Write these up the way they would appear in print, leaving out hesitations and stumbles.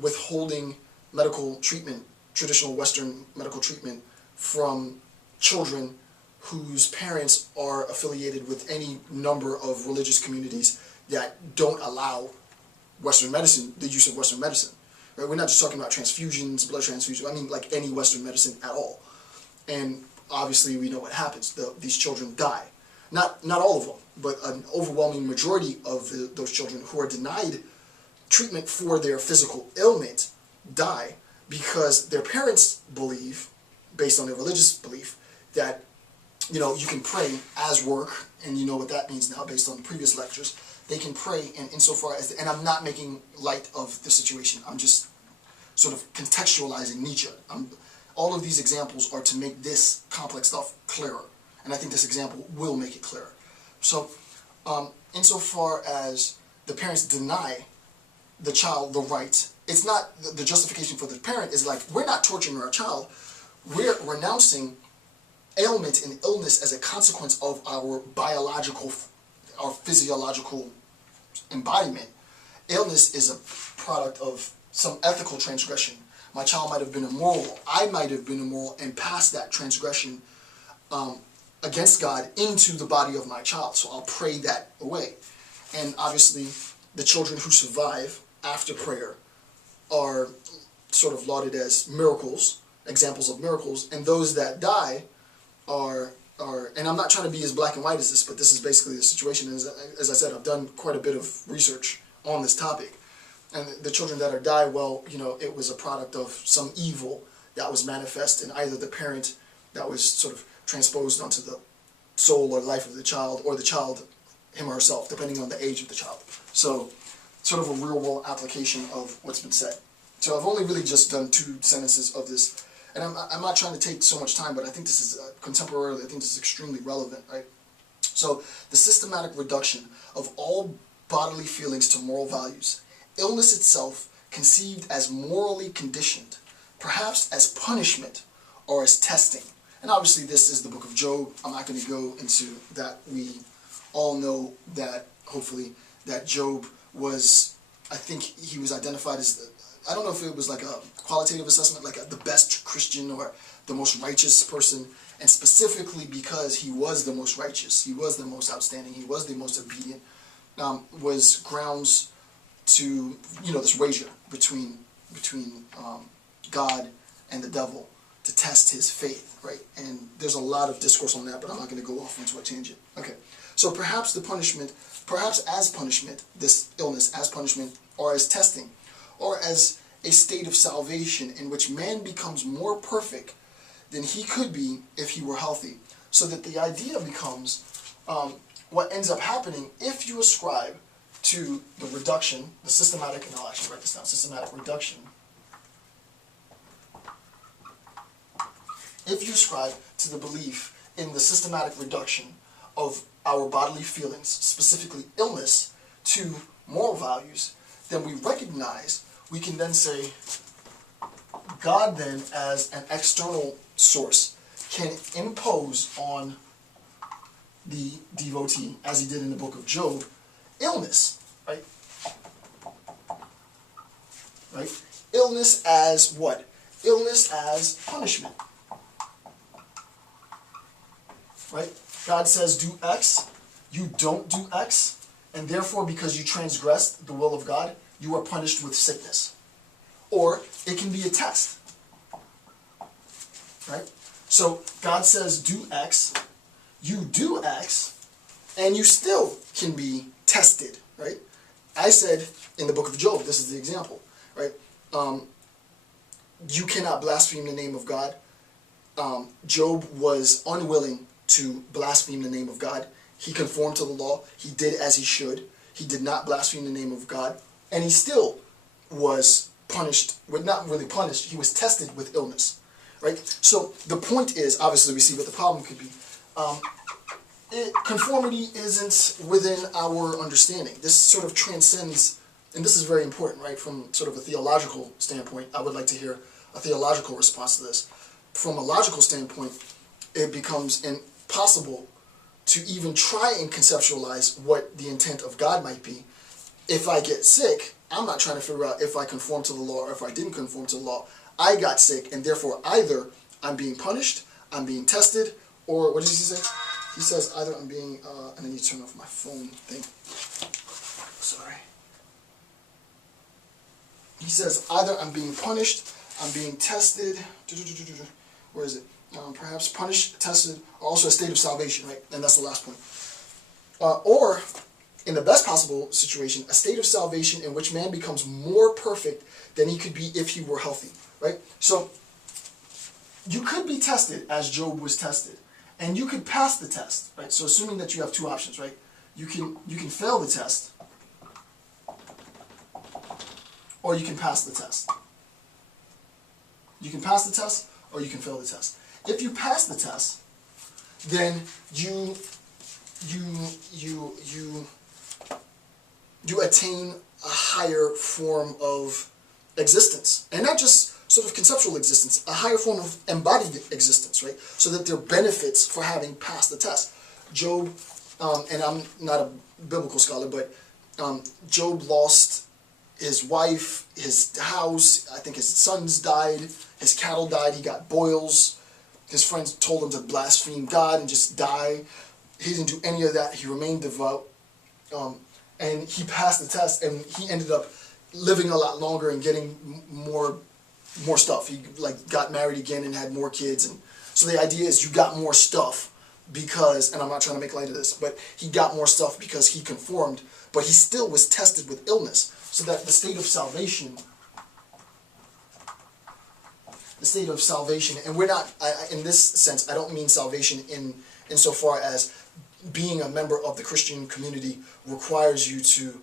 withholding medical treatment, traditional Western medical treatment, from children whose parents are affiliated with any number of religious communities that don't allow Western medicine, the use of Western medicine. Right? We're not just talking about transfusions, blood transfusions, I mean like any Western medicine at all. And obviously we know what happens. These children die. Not all of them, but an overwhelming majority of those children who are denied treatment for their physical ailment die because their parents believe, based on their religious belief, that you can pray as work, and you know what that means now based on the previous lectures. They can pray, and insofar as, and I'm not making light of the situation, I'm just sort of contextualizing Nietzsche. All of these examples are to make this complex stuff clearer, and I think this example will make it clearer. So, insofar as the parents deny the child the right, it's not the justification for the parent is like, we're not torturing our child, we're renouncing ailment and illness as a consequence of our biological, our physiological embodiment. Illness is a product of some ethical transgression. My child might have been immoral, I might have been immoral, and passed that transgression against God into the body of my child, so I'll pray that away. And obviously, the children who survive after prayer are sort of lauded as miracles, examples of miracles, and those that die are, and I'm not trying to be as black and white as this, but this is basically the situation. As I said, I've done quite a bit of research on this topic. And the children that are die, well, it was a product of some evil that was manifest in either the parent that was sort of transposed onto the soul or life of the child, or the child, him or herself, depending on the age of the child. So, sort of a real-world application of what's been said. So I've only really just done 2 sentences of this. And I'm not trying to take so much time, but I think this is, contemporarily, I think this is extremely relevant, right? So, the systematic reduction of all bodily feelings to moral values, illness itself conceived as morally conditioned, perhaps as punishment or as testing. And obviously this is the book of Job. I'm not going to go into that. We all know that, hopefully, that Job was, I think he was identified as I don't know if it was like a qualitative assessment, like the best Christian or the most righteous person, and specifically because he was the most righteous, he was the most outstanding, he was the most obedient, was grounds to, this wager between God and the devil to test his faith, right? And there's a lot of discourse on that, but I'm not going to go off into a tangent. Okay, so perhaps as punishment, this illness as punishment, or as testing, or as a state of salvation in which man becomes more perfect than he could be if he were healthy. So that the idea becomes, what ends up happening if you ascribe to the reduction, the systematic, and I'll actually write this down, systematic reduction. If you ascribe to the belief in the systematic reduction of our bodily feelings, specifically illness, to moral values, then we can then say, God then, as an external source, can impose on the devotee, as he did in the book of Job, illness, right? Right? Illness as what? Illness as punishment. Right? God says, do X, you don't do X, and therefore, because you transgressed the will of God, you are punished with sickness. Or it can be a test. Right? So God says, do X, you do X, and you still can be tested. Right? I said in the book of Job, this is the example. Right? You cannot blaspheme the name of God. Job was unwilling to blaspheme the name of God. He conformed to the law. He did as he should. He did not blaspheme the name of God. And he still was punished, well, not really punished, he was tested with illness. Right? So the point is, obviously we see what the problem could be. Conformity isn't within our understanding. This sort of transcends, and this is very important, right? From sort of a theological standpoint, I would like to hear a theological response to this. From a logical standpoint, it becomes impossible to even try and conceptualize what the intent of God might be. If I get sick, I'm not trying to figure out if I conform to the law or if I didn't conform to the law. I got sick, and therefore either I'm being punished, I'm being tested, or what does he say? He says either I'm being, and I need to turn off my phone thing. Sorry. He says either I'm being punished, I'm being tested, where is it? Perhaps punished, tested, or also a state of salvation, right? And that's the last point. Or, in the best possible situation, a state of salvation in which man becomes more perfect than he could be if he were healthy, right? So, you could be tested as Job was tested, and you could pass the test, right? So assuming that you have two options, right? You can fail the test, or you can pass the test. You can pass the test, or you can fail the test. If you pass the test, then you attain a higher form of existence, and not just sort of conceptual existence, a higher form of embodied existence, right? So that there are benefits for having passed the test. Job, and I'm not a biblical scholar, but Job lost his wife, his house, I think his sons died, his cattle died, he got boils, his friends told him to blaspheme God and just die. He didn't do any of that, he remained devout, and he passed the test, and he ended up living a lot longer and getting more stuff. He got married again and had more kids, and so the idea is you got more stuff because, and I'm not trying to make light of this, but he got more stuff because he conformed, but he still was tested with illness, so that the state of salvation, and we're not, in this sense, I don't mean salvation insofar as being a member of the Christian community requires you to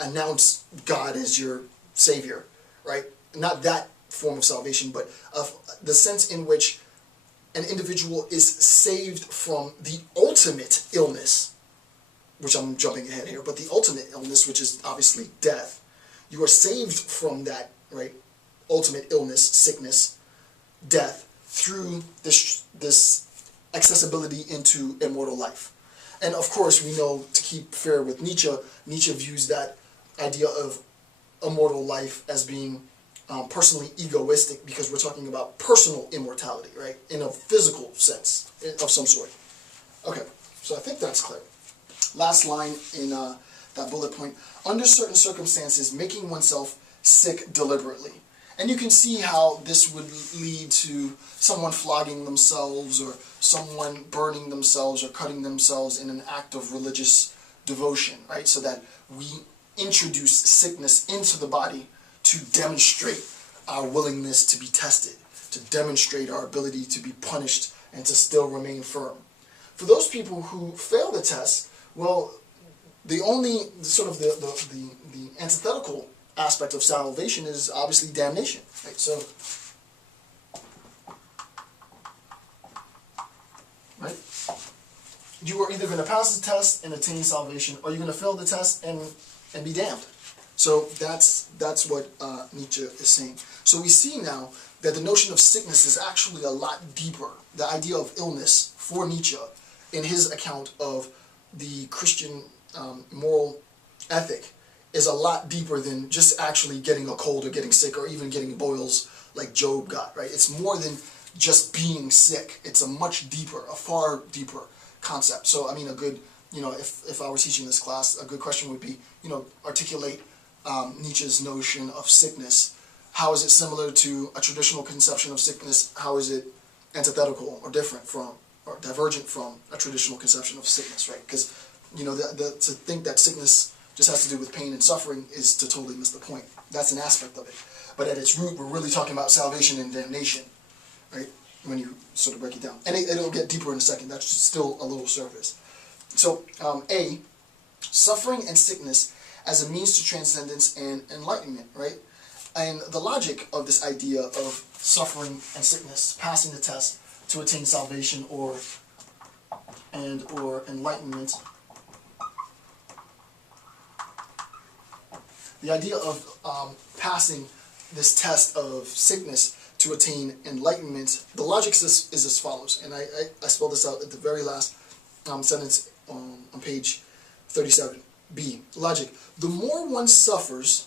announce God as your Savior, right? Not that form of salvation, but of the sense in which an individual is saved from the ultimate illness, which I'm jumping ahead here, but the ultimate illness, which is obviously death. You are saved from that, right, ultimate illness, sickness, death, through this accessibility into immortal life. And of course, we know, to keep fair with Nietzsche, Nietzsche views that idea of immortal life as being personally egoistic, because we're talking about personal immortality, right? In a physical sense, of some sort. Okay, so I think that's clear. Last line in that bullet point. Under certain circumstances, making oneself sick deliberately. And you can see how this would lead to someone flogging themselves, or someone burning themselves, or cutting themselves in an act of religious devotion, right? So that we introduce sickness into the body to demonstrate our willingness to be tested, to demonstrate our ability to be punished and to still remain firm. For those people who fail the test, well, the only sort of the antithetical aspect of salvation is obviously damnation, right? So, right? You are either going to pass the test and attain salvation, or you're going to fail the test and be damned. So that's what Nietzsche is saying. So we see now that the notion of sickness is actually a lot deeper. The idea of illness for Nietzsche, in his account of the Christian moral ethic, is a lot deeper than just actually getting a cold or getting sick or even getting boils like Job got, right? It's more than just being sick. It's a much deeper, a far deeper concept. So, I mean, a good, if I was teaching this class, a good question would be, articulate Nietzsche's notion of sickness. How is it similar to a traditional conception of sickness? How is it antithetical or different from, or divergent from a traditional conception of sickness, right? Because, to think that sickness just has to do with pain and suffering is to totally miss the point. That's an aspect of it. But at its root, we're really talking about salvation and damnation, right? When you sort of break it down. And it'll get deeper in a second. That's still a little surface. So, A, suffering and sickness as a means to transcendence and enlightenment, right? And the logic of this idea of suffering and sickness, passing the test to attain salvation or enlightenment. The idea of passing this test of sickness to attain enlightenment, the logic is as follows, and I spelled this out at the very last sentence on page 37. B, logic. The more one suffers,